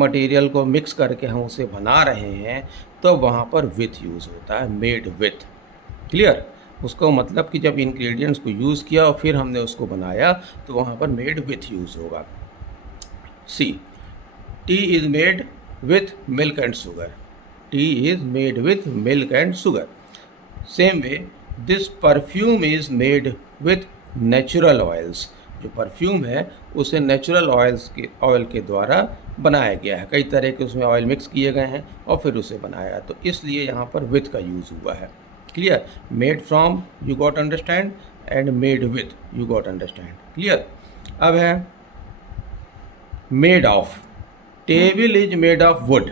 Material को mix करके हम उसे बना रहे हैं तो वहाँ पर विथ यूज़ होता है, मेड विथ। क्लियर? उसको मतलब कि जब इंग्रेडिएंट्स को यूज़ किया और फिर हमने उसको बनाया तो वहाँ पर मेड विथ यूज़ होगा। See, tea is made with milk and sugar. Tea is made with milk and sugar. Same way this perfume is made with natural oils. जो परफ्यूम है उसे नेचुरल ऑयल के द्वारा बनाया गया है। कई तरह के उसमें ऑयल मिक्स किए गए हैं और फिर उसे बनाया, तो इसलिए यहाँ पर विथ का यूज़ हुआ है। Clear? Made from you got understand and made with you got understand. Clear? अब है made of. Table is made of would.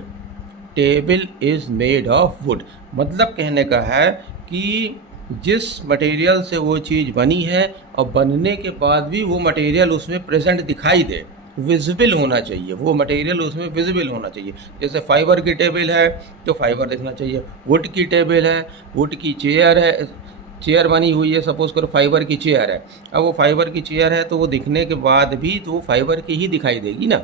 Table is made of would मतलब कहने का है कि जिस मटेरियल से वो चीज़ बनी है और बनने के बाद भी वो मटेरियल उसमें प्रेजेंट दिखाई दे, विजिबल होना चाहिए, वो मटेरियल उसमें विजिबल होना चाहिए। जैसे फाइबर की टेबल है तो फाइबर दिखना चाहिए, वुड की टेबल है, वुड की चेयर है, चेयर बनी हुई है, सपोज़ करो फाइबर की चेयर है। अब वो फाइबर की चेयर है तो वो दिखने के बाद भी तो वो फाइबर की ही दिखाई देगी ना।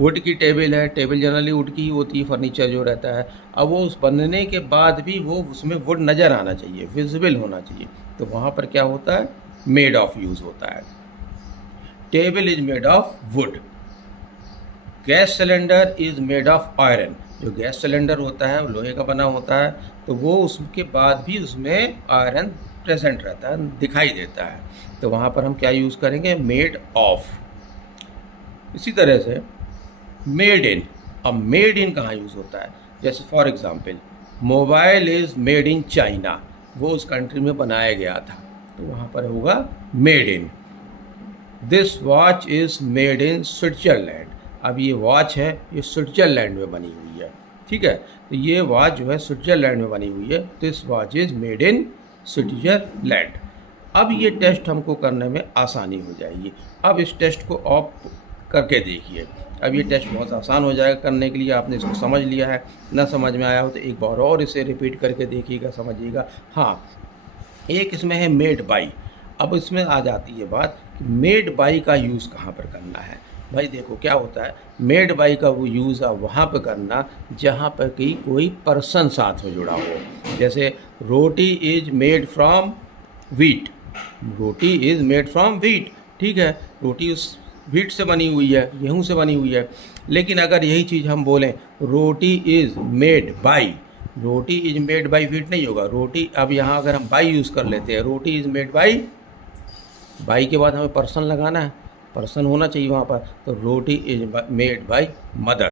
वुड की टेबल है, टेबल जनरली वुड की ही होती है, फर्नीचर जो रहता है। अब वो उस बनने के बाद भी वो उसमें वुड नज़र आना चाहिए, विजिबल होना चाहिए, तो वहाँ पर क्या होता है, मेड ऑफ यूज़ होता है। Table is made of would. Gas cylinder is made of iron. जो गैस सिलेंडर होता है वो लोहे का बना होता है, तो वो उसके बाद भी उसमें आयरन प्रेजेंट रहता है, दिखाई देता है, तो वहाँ पर हम क्या यूज़ करेंगे, मेड ऑफ। इसी तरह से मेड इन। अब मेड इन कहाँ यूज़ होता है, जैसे for example mobile is made in China, वो उस कंट्री में बनाया गया था, तो वहाँ पर होगा made in. This watch is made in Switzerland. अब ये वॉच है, ये स्विट्ज़रलैंड में बनी हुई है, ठीक है, तो ये वॉच जो है स्विट्ज़रलैंड में बनी हुई है। This watch is made in Switzerland. अब ये टेस्ट हमको करने में आसानी हो जाएगी। अब इस टेस्ट को आप करके देखिए। अब ये टेस्ट बहुत आसान हो जाएगा करने के लिए। आपने इसको समझ लिया है, ना समझ में आया हो तो एक बार और इसे रिपीट करके देखिएगा, समझिएगा। हाँ, एक इसमें है मेड बाई। अब इसमें आ जाती है बात कि मेड बाई का यूज़ कहाँ पर करना है। भाई देखो क्या होता है, मेड बाई का वो यूज़ है वहाँ पर करना जहाँ पर कि कोई पर्सन साथ में जुड़ा हो। जैसे roti is made from wheat. Roti is made from wheat, ठीक है, रोटी उस व्हीट से बनी हुई है, गेहूँ से बनी हुई है। लेकिन अगर यही चीज़ हम बोलें roti is made by, roti is made by wheat नहीं होगा। रोटी, अब यहाँ अगर हम बाई यूज़ कर लेते हैं, रोटी इज़ मेड बाई, बाई के बाद हमें पर्सन लगाना है, पर्सन होना चाहिए वहाँ पर, तो रोटी इज़ मेड बाई मदर।